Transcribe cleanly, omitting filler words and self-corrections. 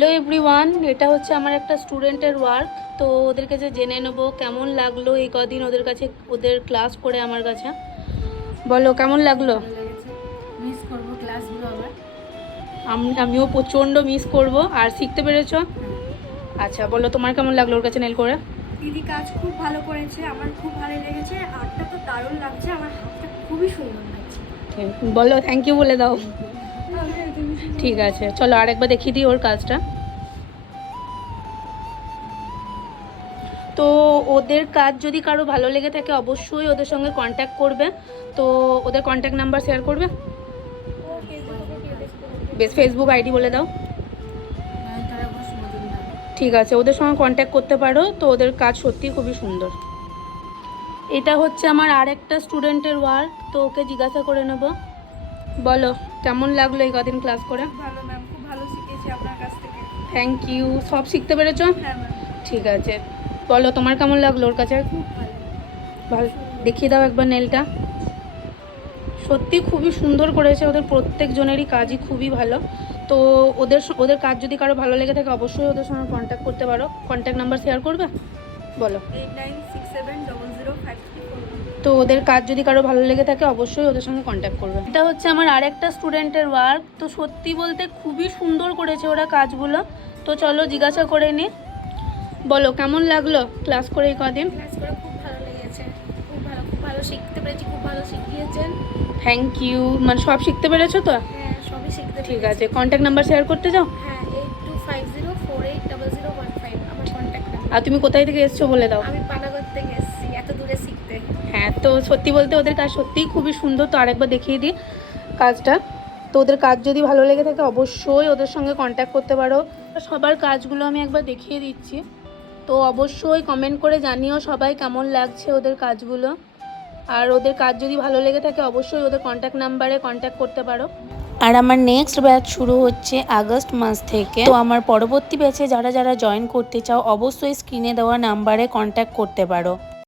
Hello everyone, এটা হচ্ছে আমার একটা স্টুডেন্টের ওয়ার্ক। তো ওদের কাছে জেনে নেবো কেমন লাগলো এই কদিন ওদের কাছে ওদের ক্লাস করে। আমার কাছে বলো কেমন লাগলো। মিস করব ক্লাসগুলো আবার। আমিও প্রচণ্ড মিস করব। আর শিখতে পেরেছো? আচ্ছা বলো তোমার কেমন লাগলো ওর কাছে নেল করে। দিদি কাজ খুব ভালো করেছে, আমার খুব ভালো লেগেছে। আর্টটা তো দারুণ লাগছে, আমার হাতটা খুবই সুন্দর লাগছে। বলো থ্যাংক ইউ বলে দাও। ঠিক আছে চলো আরেকবার দেখিয়ে দিই ওর কাজটা। তো ওদের কাজ যদি কারো ভালো লেগে থাকে অবশ্যই ওদের সঙ্গে কন্ট্যাক্ট করবে। তো ওদের কন্ট্যাক্ট নাম্বার শেয়ার করবে। বেশ ফেসবুক আইডি বলে দাও। ঠিক আছে ওদের সঙ্গে কন্ট্যাক্ট করতে পারো। তো ওদের কাজ সত্যি খুবই সুন্দর। এটা হচ্ছে আমার আরেকটা স্টুডেন্টের ওয়ার্ক। তো ওকে জিজ্ঞাসা করে নেব। বলো কেমন লাগলো এই কদিন ক্লাস করে। ভালো ম্যাম, খুব ভালো শিখেছি আপনার কাছ থেকে। Thank you. সব শিখতে পেরেছো? হ্যাঁ ম্যাম। ঠিক আছে বলো তোমার কেমন লাগলো ওর কাছে। ভালো দেখিয়ে দাও একবার নেলটা। সত্যি খুবই সুন্দর করেছে। ওদের প্রত্যেকজনেরই কাজই খুবই ভালো। তো ওদের কাজ যদি কারো ভালো লেগে থাকে অবশ্যই ওদের সঙ্গে কন্ট্যাক্ট করতে পারো। কন্ট্যাক্ট নাম্বার শেয়ার করবে। বলো 8967005341। তো ওদের কাজ যদি কারো ভালো লেগে থাকে অবশ্যই ওদের সঙ্গে কন্ট্যাক্ট করবে। এটা হচ্ছে আমার আরেকটা স্টুডেন্টের ওয়ার্ক। তো সত্যি বলতে খুবই সুন্দর করেছে ওরা কাজগুলো। তো চলো জিজ্ঞাসা করে নি। বলো কেমন লাগলো ক্লাস করে এই কদিন। ক্লাস করে খুব ভালো লেগেছে, খুব ভালো শিখতে পেরেছি, খুব ভালো শিখিয়েছেন। Thank you. মানে সব শিখতে পেরেছো তো? হ্যাঁ সবই শিখতে ঠিক পেরেছি। আছে কন্ট্যাক্ট নাম্বার শেয়ার করতে যাও। হ্যাঁ 8250480015 আমার কন্ট্যাক্ট নাম্বার। আর তুমি কোথায় থেকে এসছো বলে দাও। আমি পানাগড় থেকে এসেছি এত দূরে শিখতে। হ্যাঁ তো সত্যি বলতে ওদের কাজ সত্যিই খুবই সুন্দর। তো আরেকবার দেখিয়ে দিই কাজটা। তো ওদের কাজ যদি ভালো লেগে থাকে অবশ্যই ওদের সঙ্গে কন্ট্যাক্ট করতে পারো। সবার কাজগুলো আমি একবার দেখিয়ে দিচ্ছি। তো অবশ্যই কমেন্ট করে জানিও সবাই কেমন লাগছে ওদের কাজগুলো। আর ওদের কাজ যদি ভালো লেগে থাকে অবশ্যই ওদের কন্ট্যাক্ট নাম্বারে কন্ট্যাক্ট করতে পারো। আর আমার নেক্সট ব্যাচ শুরু হচ্ছে আগস্ট মাস থেকে। তো আমার পরবর্তী ব্যাচে যারা যারা জয়েন করতে চাও অবশ্যই স্ক্রিনে দেওয়া নাম্বারে কন্ট্যাক্ট করতে পারো।